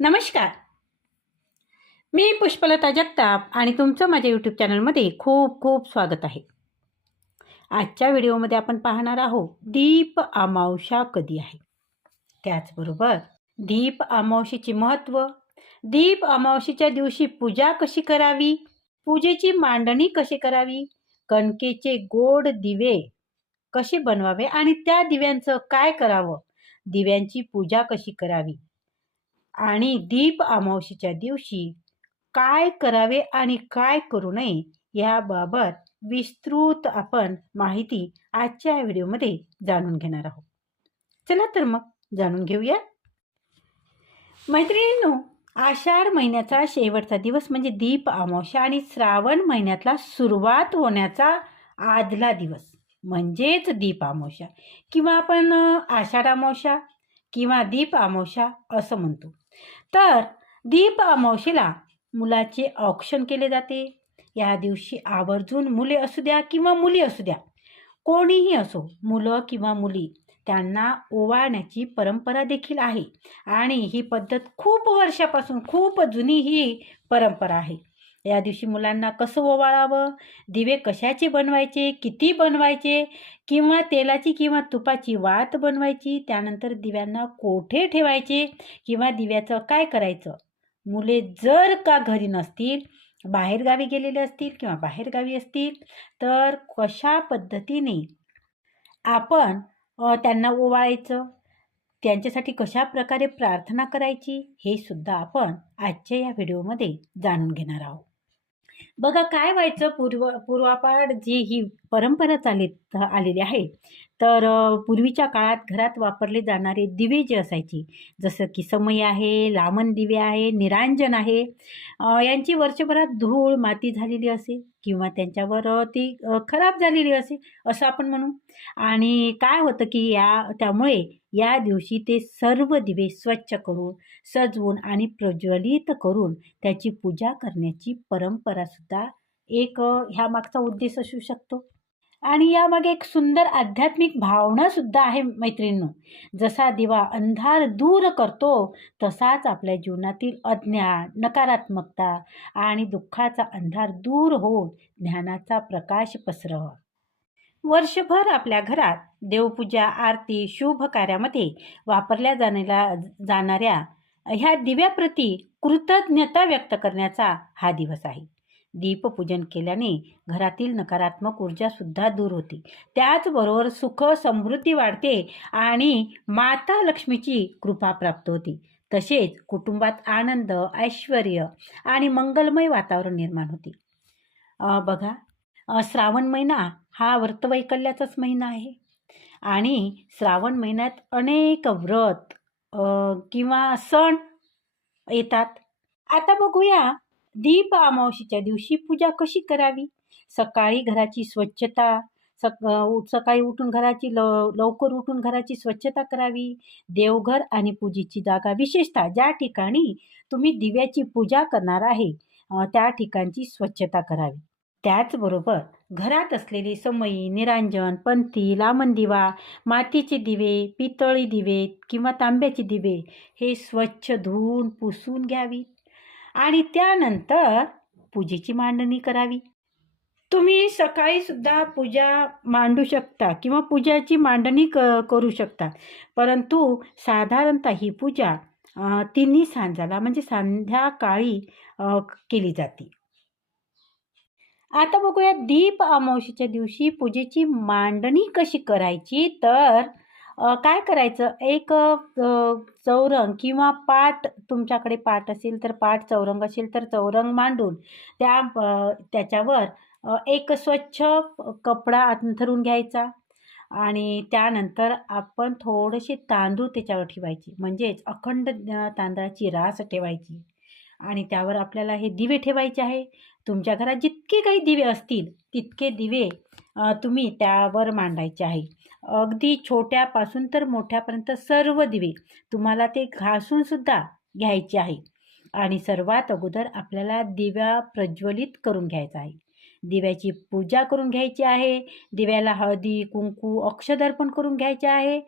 नमस्कार. मी पुष्पलता जगताप आणि तुमचं माझ्या यूट्यूब चॅनलमध्ये खूप खूप स्वागत आहे. आजच्या व्हिडिओमध्ये आपण पाहणार आहोत दीप अमावस्या कधी आहे. त्याचबरोबर दीप अमावस्येचे महत्त्व, दीप अमावस्येच्या दिवशी पूजा कशी करावी, पूजेची मांडणी कशी करावी, कणकेचे गोड दिवे कसे बनवावे आणि त्या दिव्यांचं काय करावं, दिव्यांची पूजा कशी करावी आणि दीप अमावस्येच्या दिवशी काय करावे आणि काय करू नये याबाबत विस्तृत आपण माहिती आजच्या व्हिडिओमध्ये जाणून घेणार आहोत. चला तर मग जाणून घेऊया. मैत्रिणींनो, आषाढ महिन्याचा शेवटचा दिवस म्हणजे दीप अमावस्या आणि श्रावण महिन्यातला सुरुवात होण्याचा आदला दिवस म्हणजेच दीप अमावस्या किंवा आपण आषाढ अमावस्या किंवा दीप अमावस्या असं म्हणतो. तर दीप अमावस्येला मुलाचे औक्षण केले जाते. या दिवशी आवर्जून मुले असू द्या किंवा मुली असू द्या, कोणीही असो, मुलं किंवा मुली, त्यांना ओवाळण्याची परंपरा देखील आहे आणि ही पद्धत खूप वर्षापासून, खूप जुनी ही परंपरा आहे. या दिवशी मुलांना कसं ओवाळावं, दिवे कशाचे बनवायचे, किती बनवायचे किंवा तेलाची किंवा तुपाची वात बनवायची, त्यानंतर दिव्यांना कोठे ठेवायचे किंवा दिव्याचं काय करायचं. मुले जर का घरी नसतील, बाहेरगावी गेलेले असतील किंवा बाहेरगावी असतील, तर कशा पद्धतीने आपण त्यांना ओवाळायचं, त्यांच्यासाठी कशा प्रकारे प्रार्थना करायची, हे सुद्धा आपण आजच्या या व्हिडिओमध्ये जाणून घेणार आहोत. बघा काय व्हायचं, पूर्वापार जी ही परंपरा चालत आलेली आहे. तर पूर्वीच्या काळात घरात वापरले जाणारे दिवे जे असायचे, जसं की समई आहे, लामण दिवे आहे, निरांजन आहे, यांची वर्षभरात धूळ माती झालेली असे किंवा त्यांच्यावर ती खराब झालेली असे असं आपण म्हणू. आणि काय होतं की त्यामुळे या दिवशी ते सर्व दिवे स्वच्छ करून, सजवून आणि प्रज्वलित करून त्याची पूजा करण्याची परंपरासुद्धा एक ह्यामागचा उद्देश असू शकतो. आणि यामागे एक सुंदर आध्यात्मिक भावनासुद्धा आहे मैत्रिणींनो. जसा दिवा अंधार दूर करतो, तसाच आपल्या जीवनातील अज्ञान, नकारात्मकता आणि दुःखाचा अंधार दूर होऊन ज्ञानाचा प्रकाश पसरवा. वर्षभर आपल्या घरात देवपूजा, आरती, शुभ कार्यामध्ये वापरल्या जाणाऱ्या ह्या दिव्याप्रती कृतज्ञता व्यक्त करण्याचा हा दिवस आहे. दीपपूजन केल्याने घरातील नकारात्मक ऊर्जासुद्धा दूर होते. त्याचबरोबर सुख समृद्धी वाढते आणि माता लक्ष्मीची कृपा प्राप्त होते. तसेच कुटुंबात आनंद, ऐश्वर्य आणि मंगलमय वातावरण निर्माण होते. बघा, श्रावण महिना हा व्रतवैकल्याचाच महिना आहे आणि श्रावण महिन्यात अनेक व्रत किंवा सण येतात. आता बघूया दीप अमावस्येच्या दिवशी पूजा कशी करावी. सकाळी घराची स्वच्छता, सकाळी उठून घराची लवकर उठून घराची स्वच्छता करावी. देवघर आणि पूजेची जागा, विशेषतः ज्या ठिकाणी तुम्ही दिव्याची पूजा करणार आहे त्या ठिकाणची स्वच्छता करावी. त्याचबरोबर घरात असलेली समई, निरांजन, पंथी, लामण दिवा, मातीचे दिवे, पितळी दिवे किंवा तांब्याचे दिवे हे स्वच्छ धुवून पुसून घ्यावी आणि त्यानंतर पूजेची मांडणी करावी. तुम्ही सकाळी सुद्धा पूजा मांडू शकता किंवा पूजाची मांडणी करू शकता, परंतु साधारणतः ही पूजा तिन्ही सांजाला म्हणजे संध्याकाळी केली जाते. आता बघूया दीप अमावस्येच्या दिवशी पूजेची मांडणी कशी करायची. तर काय करायचं, एक चौरंग किंवा पाट, तुमच्याकडे पाट असेल तर पाट, चौरंग असेल तर चौरंग मांडून त्याच्यावर एक स्वच्छ कपडा अंथरून घ्यायचा आणि त्यानंतर आपण थोडेसे तांदूळ त्याच्यावर ठेवायचे, म्हणजेच अखंड तांदळाची रास ठेवायची आणि त्यावर आपल्याला हे दिवे ठेवायचे आहे. तुमच्या घरात जितके काही दिवे असतील तितके दिवे तुम्ही त्यावर मांडायचे आहे. अगदी छोट्यापासून तर मोठ्यापर्यंत सर्व दिवे तुम्हाला ते घासूनसुद्धा घ्यायचे आहे आणि सर्वात अगोदर आपल्याला दिवा प्रज्वलित करून घ्यायचा आहे. दिव्याची पूजा करून घ्यायची आहे. दिव्याला हळदी, कुंकू, अक्षदर्पण करून घ्यायचे आहे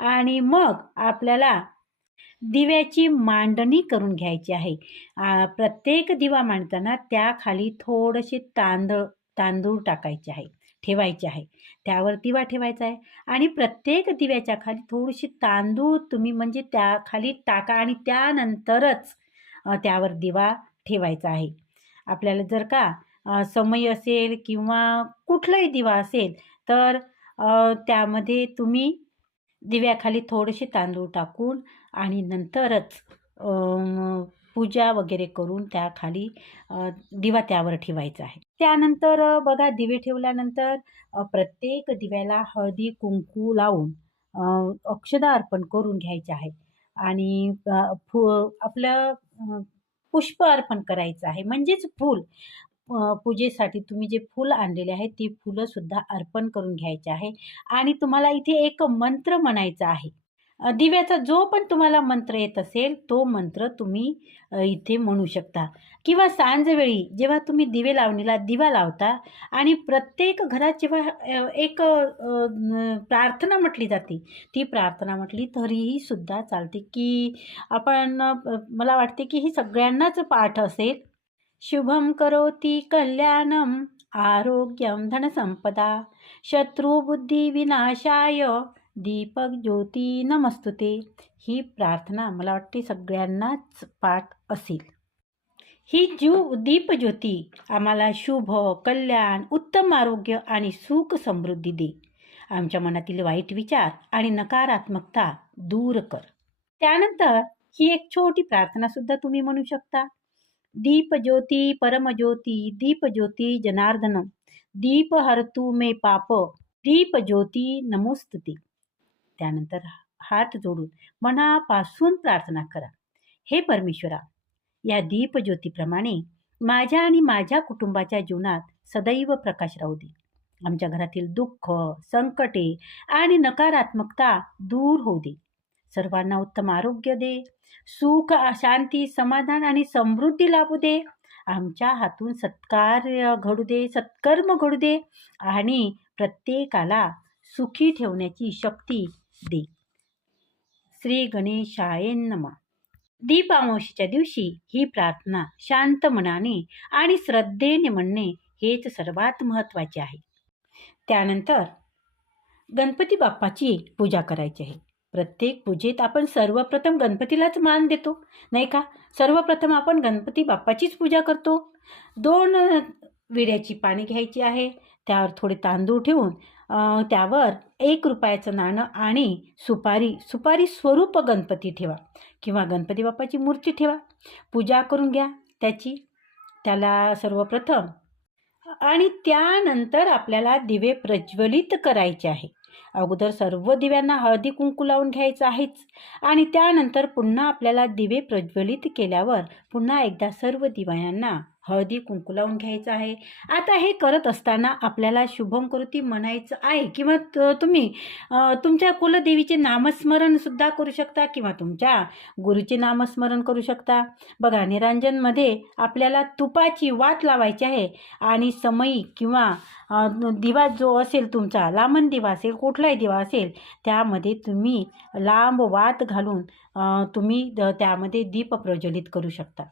आणि मग आपल्याला दिव्याची मांडणी करून घ्यायची आहे. प्रत्येक दिवा मांडताना त्याखाली थोडेसे तांदूळ टाकायचे आहे, ठेवायचे आहे. त्यावर दिवा ठेवायचा आहे आणि प्रत्येक दिव्याच्या खाली थोडेसे तांदूळ तुम्ही म्हणजे त्याखाली टाका आणि त्यानंतरच त्यावर दिवा ठेवायचा आहे. आपल्याला जर का समय असेल किंवा कुठलाही दिवा असेल तर त्यामध्ये तुम्ही दिव्याखाली थोडेसे तांदूळ टाकून आणि नंतरच पूजा वगैरे करून त्याखाली दिवा त्यावर ठेवायचा आहे. त्यानंतर बघा दिवे ठेवल्यानंतर प्रत्येक दिव्याला हळदी कुंकू लावून अक्षदा अर्पण करून घ्यायचे आहे आणि आपलं पुष्प अर्पण करायचं आहे म्हणजेच फूल. पूजेसाठी तुम्ही जे फूल आणलेले आहे ती फुलंसुद्धा अर्पण करून घ्यायचे आहे आणि तुम्हाला इथे एक मंत्र म्हणायचा आहे. दिव्याचा जो पण तुम्हाला मंत्र येत असेल तो मंत्र तुम्ही इथे म्हणू शकता किंवा सांजवेळी जेव्हा तुम्ही दिवे लावणीला दिवा लावता आणि प्रत्येक घरात जेव्हा एक प्रार्थना म्हटली जाते, ती प्रार्थना म्हटली तरीही सुद्धा चालते की आपण मला वाटते की ही सगळ्यांनाच पाठ असेल. शुभं करोति कल्याणं आरोग्यं धनसंपदा शत्रुबुद्धिविनाशाय दीपक ज्योती नमस्तुते. ही प्रार्थना मला वाटते सगळ्यांनाच पाठ असेल. ही दीपज्योती आम्हाला शुभ, कल्याण, उत्तम आरोग्य आणि सुख समृद्धी दे. आमच्या मनातील वाईट विचार आणि नकारात्मकता दूर कर. त्यानंतर ही एक छोटी प्रार्थनासुद्धा तुम्ही म्हणू शकता. दीपज्योती परमज्योती दीपज्योती जनार्दन दीप हरतु मे पाप दीपज्योती नमोस्तुते. त्यानंतर हात जोडून मनापासून प्रार्थना करा. हे परमेश्वरा, या दीपज्योतीप्रमाणे माझ्या आणि माझ्या कुटुंबाच्या जीवनात सदैव प्रकाश राहू दे. आमच्या घरातील दुःख, संकटे आणि नकारात्मकता दूर होऊ दे. सर्वांना उत्तम आरोग्य दे. सुख, शांती, समाधान आणि समृद्धी लाभू दे. आमच्या हातून सत्कार्य घडू दे, सत्कर्म घडू दे आणि प्रत्येकाला सुखी ठेवण्याची शक्ती दे. श्री गणेशाय नमः. दीप अमावस्येच्या दिवशी ही प्रार्थना शांत मनाने आणि श्रद्धेने म्हणणे हेच सर्वात महत्त्वाचे आहे. त्यानंतर गणपती बाप्पाची पूजा करायची आहे. प्रत्येक पूजेत आपण सर्वप्रथम गणपतीलाच मान देतो, नाही का? सर्वप्रथम आपण गणपती बाप्पाचीच पूजा करतो. 2 विड्याची पाने घ्यायची आहे. त्यावर थोडे तांदूळ ठेवून त्यावर 1 रुपयाचं नाणं आणि सुपारी स्वरूप गणपती ठेवा किंवा गणपती बाप्पाची मूर्ती ठेवा. पूजा करून घ्या त्याला सर्वप्रथम आणि त्यानंतर आपल्याला दिवे प्रज्वलित करायचे आहे. अगोदर सर्व दिव्यांना हळदी कुंकू लावून घ्यायचं आहेच आणि त्यानंतर पुन्हा आपल्याला दिवे प्रज्वलित केल्यावर पुन्हा एकदा सर्व दिव्यांना हळदी कुंकू लावून घ्यायचं आहे. आता हे करत असताना आपल्याला शुभम करोती म्हणायचं आहे किंवा तुम्ही तुमच्या कुलदेवीचे नामस्मरणसुद्धा करू शकता किंवा तुमच्या गुरुचे नामस्मरण करू शकता. बघा, निरांजनमध्ये आपल्याला तुपाची वात लावायची आहे आणि समई किंवा दिवा जो असेल तुमचा, लांबण दिवा असेल, कुठलाही दिवा असेल, त्यामध्ये तुम्ही लांब वात घालून तुम्ही त्यामध्ये दीप प्रज्वलित करू शकता.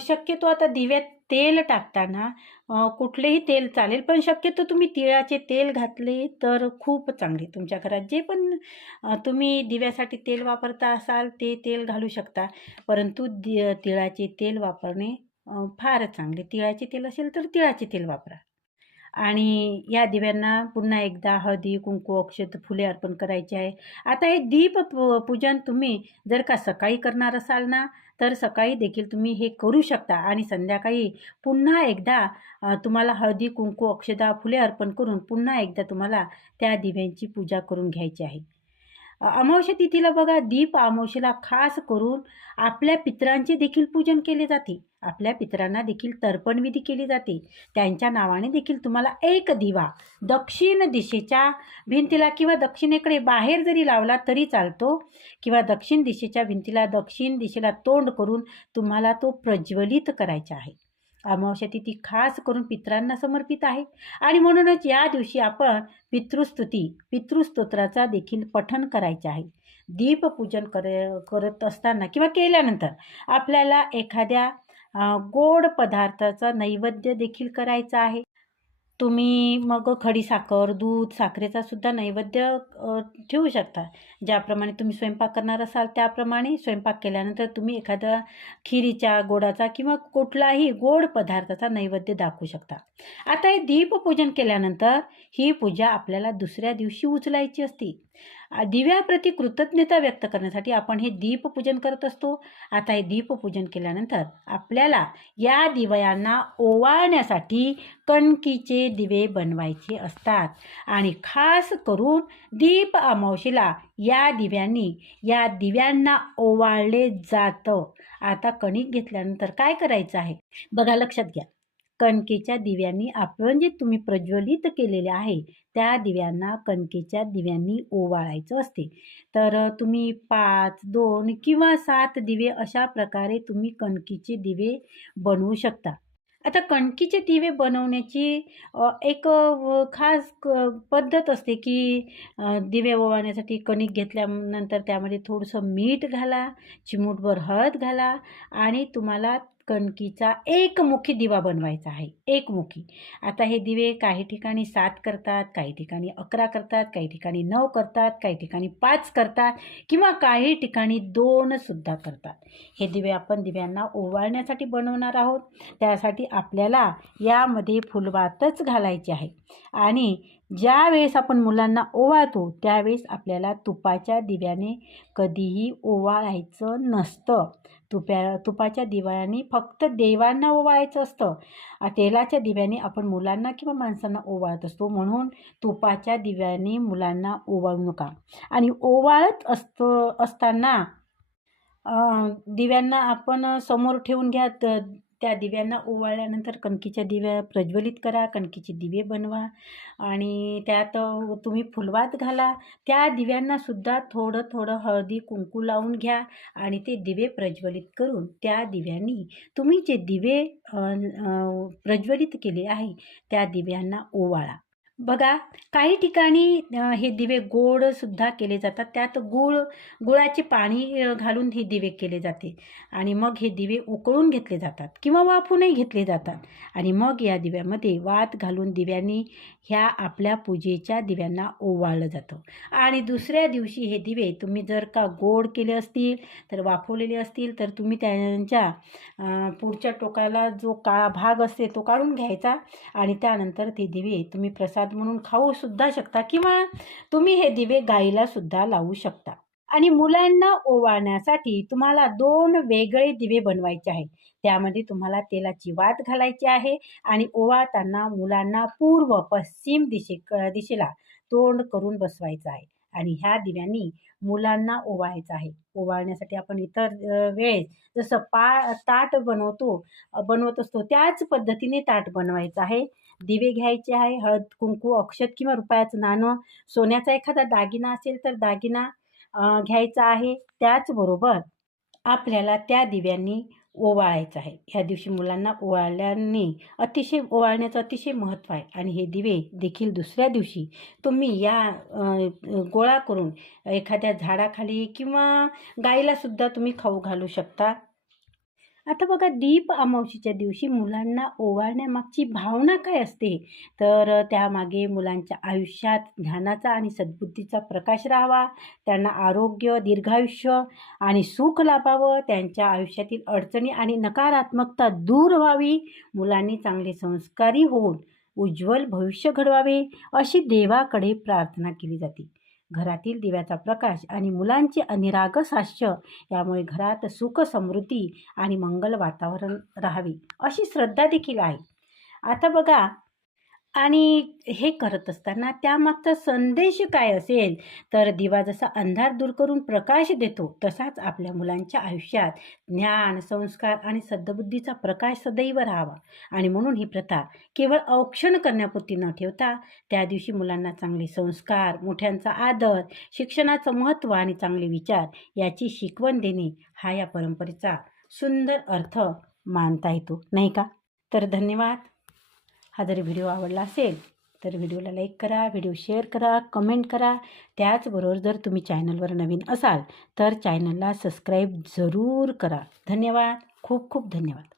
शक्यतो आता दिव्यात तेल टाकताना कुठलेही तेल चालेल, पण शक्यतो तुम्ही तिळाचे तेल घातले तर खूप चांगले. तुमच्या घरात जे पण तुम्ही दिव्यासाठी तेल वापरता असाल ते तेल घालू शकता, परंतु तिळाचे तेल वापरणे फारच चांगले. तिळाचे तेल असेल तर तिळाचे तेल वापरा. आणि या दिव्यांना पुन्हा एकदा हळदी कुंकू अक्षत फुले अर्पण करायची आहे. आता हे दीप पूजन तुम्ही जर का सकाळी करणार असाल ना तर सकाळी देखील तुम्ही हे करू शकता आणि संध्याकाळी पुन्हा एकदा तुम्हाला हळदी कुंकू अक्षता फुले अर्पण करून पुन्हा एकदा तुम्हाला त्या दिव्यांची पूजा करून घ्यायची आहे. अमावस्या तिथीला बघा, दीप अमावस्येला खास करून आपल्या पितरांचे देखील पूजन केले जाते. आपल्या पितरांना देखील तर्पणविधी केली जाते. त्यांच्या नावाने देखील तुम्हाला एक दिवा दक्षिण दिशेच्या भिंतीला किंवा दक्षिणेकडे बाहेर जरी लावला तरी चालतो किंवा दक्षिण दिशेच्या भिंतीला दक्षिण दिशेला तोंड करून तुम्हाला तो प्रज्वलित करायचा आहे. अमावस्या तिथी खास करून पितरांना समर्पित आहे आणि म्हणूनच या दिवशी आपण पितृस्तोत्राचा देखील पठण करायचे आहे. दीपपूजन करत असताना किंवा केल्यानंतर आपल्याला एखाद्या गोड पदार्थाचा नैवेद्य देखील करायचा आहे. तुम्ही मग खडीसाखर, दूध, साखरेचा सुद्धा नैवेद्य ठेवू शकता. ज्याप्रमाणे तुम्ही स्वयंपाक करणार असाल त्याप्रमाणे स्वयंपाक केल्यानंतर तुम्ही एखाद्या खिरीच्या, गोडाचा किंवा कुठलाही गोड पदार्थाचा नैवेद्य दाखवू शकता. आता हे दीपपूजन केल्यानंतर ही पूजा आपल्याला दुसऱ्या दिवशी उचलायची असते. दिव्याप्रती कृतज्ञता व्यक्त करण्यासाठी आपण हे दीपपूजन करत असतो. आता हे दीपपूजन केल्यानंतर आपल्याला या दिव्यांना ओवाळण्यासाठी कणकीचे दिवे बनवायचे असतात आणि खास करून दीप अमावस्येला या दिव्यांना ओवाळले जातं. आता कणिक घेतल्यानंतर काय करायचं आहे बघा, लक्षात घ्या. कणकेच्या दिव्यांनी आपण जे तुम्ही प्रज्वलित केलेले आहे त्या दिव्यांना कणकेच्या दिव्यांनी ओवाळायचं असते. तर तुम्ही 5, 2 किंवा 7 दिवे अशा प्रकारे तुम्ही कणकीचे दिवे बनवू शकता. आता कणकीचे दिवे बनवण्याची एक खास पद्धत असते की दिवे ओवाळण्यासाठी कणिक घेतल्यानंतर त्यामध्ये थोडंसं मीठ घाला, चिमूटभर हळद घाला आणि तुम्हाला कणकीचा एकमुखी दिवा बनवायचा आहे. एकमुखी. आता हे दिवे काही ठिकाणी 7 करतात, काही ठिकाणी 11 करतात, काही ठिकाणी 9 करतात, काही ठिकाणी 5 करतात किंवा काही ठिकाणी 2 सुद्धा करतात. हे दिवे आपण दिव्यांना ओवाळण्यासाठी बनवणार आहोत. त्यासाठी आपल्याला यामध्ये फुलवातच घालायची आहे आणि ज्यावेळेस आपण मुलांना ओवाळतो त्यावेळेस आपल्याला तुपाच्या दिव्याने कधीही ओवाळायचं नसतं. तुपाच्या दिव्याने फक्त देवांना ओवाळायचं असतं. तेलाच्या दिव्याने आपण मुलांना किंवा माणसांना ओवाळत असतो. म्हणून तुपाच्या दिव्याने मुलांना ओवाळू नका. आणि ओवाळत असताना दिव्यांना आपण समोर ठेवून घ्या. त्या दिव्यांना ओवाळल्यानंतर कणकीच्या दिव्या प्रज्वलित करा, कणकीचे दिवे बनवा आणि त्यात तुम्ही फुलवात घाला. त्या दिव्यांनासुद्धा थोडं थोडं हळदी कुंकू लावून घ्या आणि ते दिवे प्रज्वलित करून त्या दिव्यांनी तुम्ही जे दिवे प्रज्वलित केले आहे त्या दिव्यांना ओवाळा. बघा, काही ठिकाणी हे दिवे गोडसुद्धा केले जातात. त्यात गुळाचे पाणी घालून हे दिवे केले जाते आणि मग हे दिवे उकळून घेतले जातात किंवा वाफूनही घेतले जातात आणि मग या दिव्यामध्ये वात घालून दिव्यांनी ह्या आपल्या पूजेच्या दिव्यांना ओवाळलं जातं. आणि दुसऱ्या दिवशी हे दिवे तुम्ही जर का गोड केले असतील तर वाफवलेले असतील तर तुम्ही त्यांच्या पुढच्या टोकाला जो काळा भाग असते तो काढून घ्यायचा आणि त्यानंतर ते दिवे तुम्ही प्रसाद म्हणून खाऊ सुद्धा शकता किंवा तुम्ही हे दिवे गाईला सुद्धा लावू शकता. आणि मुलांना ओवाळण्यासाठी तुम्हाला 2 वेगळे दिवे बनवायचे आहे. त्यामध्ये तुम्हाला तेलाची वात घालायची आहे आणि ओवाळताना मुलांना पूर्व पश्चिम दिशेला तोंड करून बसवायचं आहे आणि ह्या दिव्यांनी मुलांना ओवाळायचं आहे. ओवाळण्यासाठी आपण इतर वेळेस जसं ताट बनवत असतो त्याच पद्धतीने ताट बनवायचं आहे. दिवे घ्यायचे आहे, हळद कुंकू अक्षत किंवा रुपयाचं नाणं, सोन्याचा एखादा दागिना असेल तर दागिना घ्यायचा आहे. त्याचबरोबर आपल्याला त्या दिव्यांनी ओवाळायचं आहे. ह्या दिवशी मुलांना ओवाळण्याचं अतिशय महत्त्व आहे आणि हे दिवे देखील दुसऱ्या दिवशी तुम्ही या गोळा करून एखाद्या झाडाखाली किंवा गाईलासुद्धा तुम्ही खाऊ घालू शकता. आता बघा, दीप अमावस्येच्या दिवशी मुलांना ओवाळण्यामागची भावना काय असते तर त्यामागे मुलांच्या आयुष्यात ज्ञानाचा आणि सद्बुद्धीचा प्रकाश राहावा, त्यांना आरोग्य, दीर्घायुष्य आणि सुख लाभावं, त्यांच्या आयुष्यातील अडचणी आणि नकारात्मकता दूर व्हावी, मुलांनी चांगले संस्कारी होऊन उज्ज्वल भविष्य घडवावे अशी देवाकडे प्रार्थना केली जाते. घरातील दिव्याचा प्रकाश आणि मुलांचे अनिरागस हास्य यामुळे घरात सुख, समृद्धी आणि मंगल वातावरण राहावे अशी श्रद्धा देखील आहे. आता बघा, आणि हे करत असताना त्यामागचा संदेश काय असेल तर दिवा जसा अंधार दूर करून प्रकाश देतो तसाच आपल्या मुलांच्या आयुष्यात ज्ञान, संस्कार आणि सद्बुद्धीचा प्रकाश सदैव राहावा. आणि म्हणून ही प्रथा केवळ औक्षण करण्यापुरती न ठेवता त्या दिवशी मुलांना चांगले संस्कार, मोठ्यांचा आदर, शिक्षणाचं महत्त्व आणि चांगले विचार याची शिकवण देणे हा या परंपरेचा सुंदर अर्थ मानता येतो, नाही का? तर धन्यवाद. हा जर व्हिडिओ आवडला असेल तर व्हिडिओला लाईक करा, व्हिडिओ शेअर करा, कमेंट करा. त्याचबरोबर जर तुम्ही चॅनलवर नवीन असाल तर चॅनलला सबस्क्राईब जरूर करा. धन्यवाद. खूप खूप धन्यवाद.